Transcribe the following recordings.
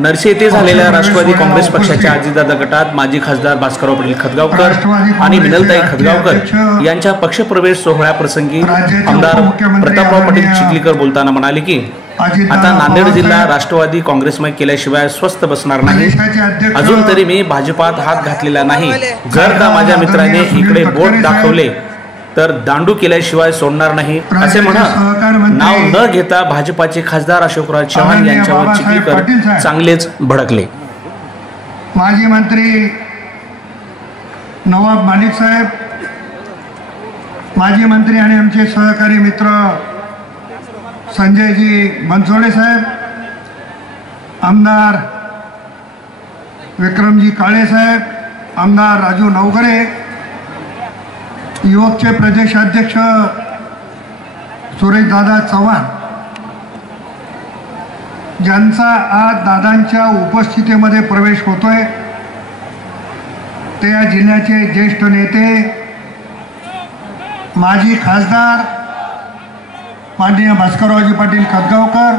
नरसी येथे झालेल्या राष्ट्रवादी काँग्रेस पक्षाच्या अजितदादा गटात माजी खासदार भास्करराव पाटील खतगावकर आणि मिनलताई खतगावकर यांच्या पक्षप्रवेश सोहळ्याप्रसंगी आमदार प्रतापराव पाटील चिखलीकर बोलताना म्हणाले की आता नांदेड जिल्हा राष्ट्रवादी काँग्रेसमय केल्याशिवाय स्वस्थ बसणार नाही। अजून तरी मी भाजपात हात घातलेला नाही। जर का माझ्या मित्राने इकडे बोट दाखवले तर दांडू केल्याशिवाय सोडणार नाही असे म्हणत नाव न घेता भाजपाचे खासदार अशोकराव चव्हाण यांच्यावर चिखलीकर चांगलेच भडकले। माजी मंत्री नवाब मालिक साहेब, माजी मंत्री आणि आमचे सहकारी मित्र संजयजी बनसोडे साहेब, आमदार विक्रमजी काळे साहेब, आमदार राजू नवघरे, युवकचे प्रदेशाध्यक्ष सुरेशदादा चव्हाण, ज्यांचा आज दादांच्या उपस्थितीमध्ये प्रवेश होतोय ते या जिल्ह्याचे ज्येष्ठ नेते माजी खासदार माननीय भास्कररावजी पाटील खतगावकर,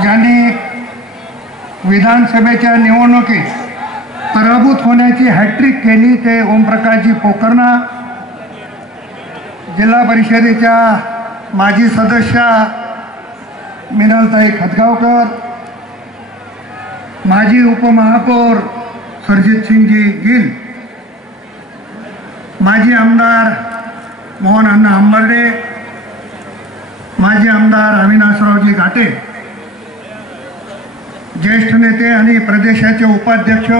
ज्यांनी विधानसभेच्या निवडणुकीत पराभूत होण्याची हॅट्रिक केली, ते ओमप्रकाशजी पोकर्णा, जिल्हा परिषदेच्या माजी सदस्या मिनलताई खतगावकर, माजी उपमहापौर सरजितसिंगजी गिल, माजी आमदार मोहन अण्णा हंबर्डे, माजी आमदार अविनाशरावजी घाटे, ज्येष्ठ नेते आणि प्रदेशाचे उपाध्यक्ष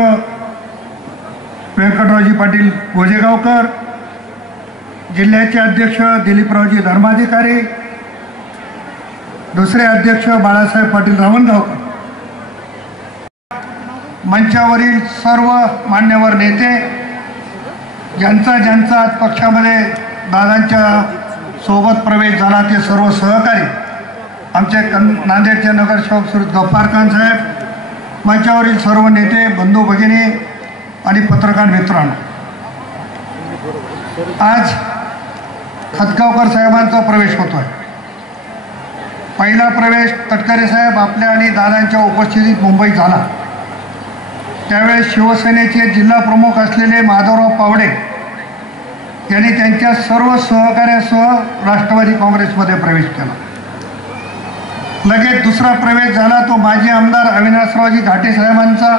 व्यंकटरावजी पाटील गोजेगावकर, जिल्ह्याचे अध्यक्ष दिलीपरावजी धर्माधिकारी, दुसरे अध्यक्ष बाळासाहेब पाटील रावणगावकर, मंचावरील सर्व मान्यवर नेते, ज्यांचा पक्षामध्ये दादांच्या सोबत प्रवेश झाला ते सर्व सहकारी, आमचे नांदेडचे नगरसेवक श्री गफ्फार खान साहेब, मंचावरील सर्व नेते, बंधू भगिनी आणि पत्रकार मित्रांनो, आज खतगावकर साहेबांचा प्रवेश होतो आहे। पहिला प्रवेश तटकरे साहेब आपल्या आणि दादांच्या उपस्थितीत मुंबईत झाला। त्यावेळेस शिवसेनेचे जिल्हा प्रमुख असलेले माधवराव पावडे यांनी त्यांच्या सर्व सहकार्यासह राष्ट्रवादी काँग्रेसमध्ये प्रवेश केला। लगेच दुसरा प्रवेश झाला तो माजी आमदार अविनाशरावजी घाटे साहेबांचा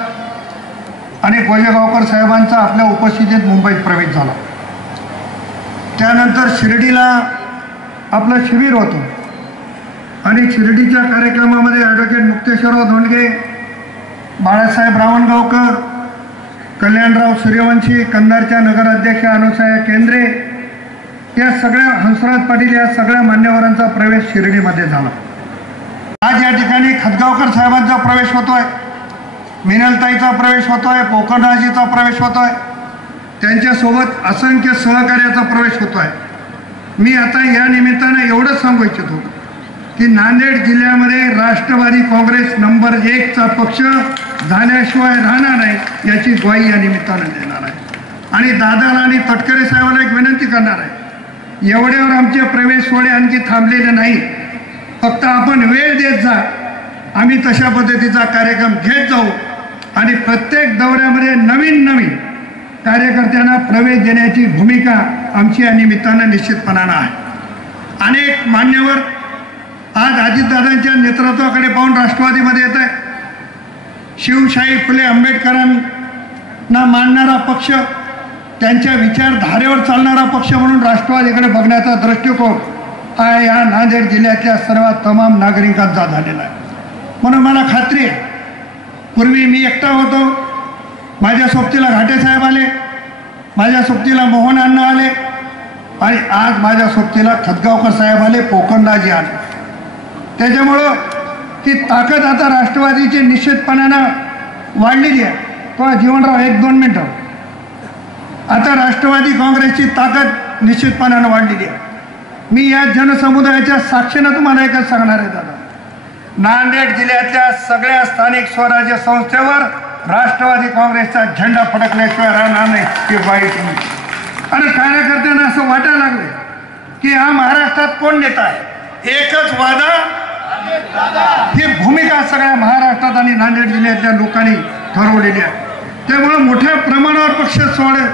आणि गोजेगावकर साहेबांचा आपल्या उपस्थितीत मुंबईत प्रवेश झाला। त्यानंतर शिर्डीला आपलं शिबिर होतं आणि शिर्डीच्या कार्यक्रमामध्ये ॲडव्होकेट मुक्तेश्वरराव धोंडगे, बाळासाहेब रावणगावकर, कल्याणराव सूर्यवंशी, कंधारच्या नगराध्यक्ष अनुसया केंद्रे, या सगळ्या हंसराज पाटील या सगळ्या मान्यवरांचा प्रवेश शिर्डीमध्ये झाला। आज या ठिकाणी खतगावकर साहेबांचा प्रवेश होतोय, मिनलताईचा प्रवेश होतोय, पोकर्णाजीचा प्रवेश होतोय, त्यांच्यासोबत असंख्य सहकार्याचा प्रवेश होतोय। मी आता या निमित्ताने एवढंच सांगू इच्छितो की नांदेड जिल्ह्यामध्ये राष्ट्रवादी काँग्रेस नंबर 1 चा पक्ष झाल्याशिवाय राहणार नाही याची ग्वाही या निमित्तानं देणार आहे। आणि दादाला आणि तटकरे साहेबांना एक विनंती करणार आहे, एवढ्यावर आमचे प्रवेश सोहळे आणखी थांबलेले नाही, फक्त आपण वेळ देत जा, आम्ही तशा पद्धतीचा कार्यक्रम घेत जाऊ आणि प्रत्येक दौऱ्यामध्ये नवीन कार्यकर्त्यांना प्रवेश देण्याची भूमिका आमची या निमित्तानं निश्चितपणानं आहे। अनेक मान्यवर आज अजितदादांच्या नेतृत्वाकडे पाहून राष्ट्रवादीमध्ये येत आहे। शिवशाही फुले आंबेडकरांना मानणारा पक्ष, त्यांच्या विचारधारेवर चालणारा पक्ष म्हणून राष्ट्रवादीकडे बघण्याचा दृष्टिकोन हा या नांदेड जिल्ह्यातल्या सर्व तमाम नागरिकांचा झालेला आहे। म्हणून मला खात्री आहे, पूर्वी मी एकटा होतो, माझ्या सोबतीला घाटे साहेब आले, माझ्या सोबतीला मोहन अण्णा आले आणि आज माझ्या सोबतीला खतगावकर साहेब आले, पोकर्णाजी आले। त्याच्यामुळं ती ताकद आता राष्ट्रवादीची निश्चितपणानं वाढलेली आहे। तो जीवनराव 1-2 मिनटं, आता राष्ट्रवादी काँग्रेसची ताकद निश्चितपणानं वाढलेली आहे। मी या जनसमुदायाच्या साक्षीनं तुम्हाला एकच सांगणार आहे दादा, नांदेड जिल्ह्यातल्या सगळ्या स्थानिक स्वराज्य संस्थेवर राष्ट्रवादी काँग्रेसचा झेंडा फडकल्याशिवाय राहणार नाही ही ग्वाही तुम्ही। आणि कार्यकर्त्यांना असं वाटायला लागले की हा महाराष्ट्रात कोण नेता आहे, एकच वादा ही भूमिका सगळ्या महाराष्ट्रात आणि नांदेड जिल्ह्यातल्या लोकांनी ठरवलेली आहे. त्यामुळे मोठ्या प्रमाणावर पक्ष सोडे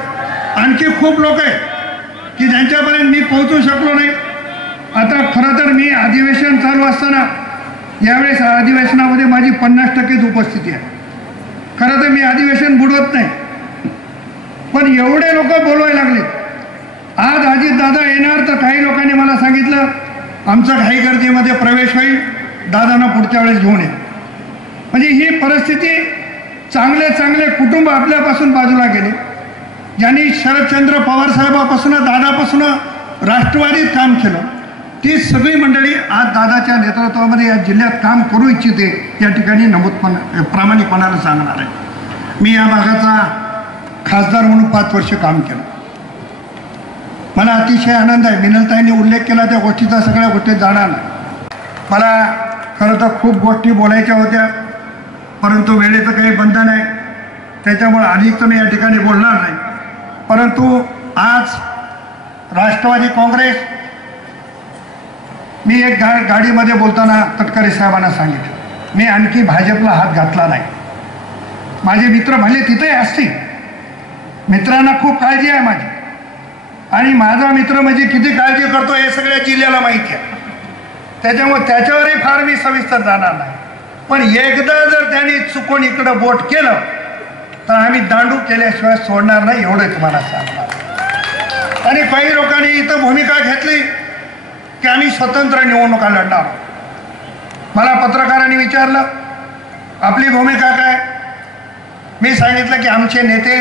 आणखी खूप लोक आहेत की ज्यांच्यापर्यंत मी पोहोचू शकलो नाही. आता खरं तर मी अधिवेशन चालू असताना यावेळेस अधिवेशनामध्ये माझी 50% उपस्थिती आहे. खरं तर मी अधिवेशन बुडवत नाही, पण एवढे लोक बोलवायला लागले. आज अजितदादा येणार तर काही लोकांनी मला सांगितलं आमचं घाई गर्दीमध्ये प्रवेश होईल, दादांना पुढच्या वेळेस घेऊन ये. म्हणजे ही परिस्थिती चांगले चांगले कुटुंब आपल्यापासून बाजूला गेले. ज्यांनी शरदचंद्र पवार साहेबापासून दादापासून राष्ट्रवादीत काम केलं, ती सगळी मंडळी आज दादाच्या नेतृत्वामध्ये या जिल्ह्यात काम करू इच्छिते या ठिकाणी प्रामाणिकपणानं सांगणार आहे. मी या भागाचा खासदार म्हणून 5 वर्ष काम केलं. मला अतिशय आनंद आहे. मिनलताईंनी उल्लेख केला त्या गोष्टीचा, सगळ्या गोष्टी जाणार नाही. मला खरं तर खूप गोष्टी बोलायच्या होत्या, परंतु वेळेचं काही बंधन आहे, त्याच्यामुळे अधिक तर मी या ठिकाणी बोलणार नाही. परंतु आज राष्ट्रवादी काँग्रेस, मी एक गाडीमध्ये बोलताना तटकरे साहेबांना सांगितलं मी आणखी भाजपला हात घातला नाही. माझे मित्र भले तिथेही असतील, मित्रांना खूप काळजी आहे माझी, आणि माझा मित्र म्हणजे किती काळजी करतो हे सगळ्या जिल्ह्याला माहिती आहे. त्याच्यामुळे त्याच्यावरही फार मी सविस्तर जाणार नाही. पण एकदा जर त्यांनी चुकून इकडं बोट केलं तर आम्ही दांडू केल्याशिवाय सोडणार नाही, एवढं तुम्हाला सांगणार. आणि काही लोकांनी इथं भूमिका घेतली की आम्ही स्वतंत्र निवडणुका लढणार. मला पत्रकारांनी विचारलं आपली भूमिका काय. मी सांगितलं की आमचे नेते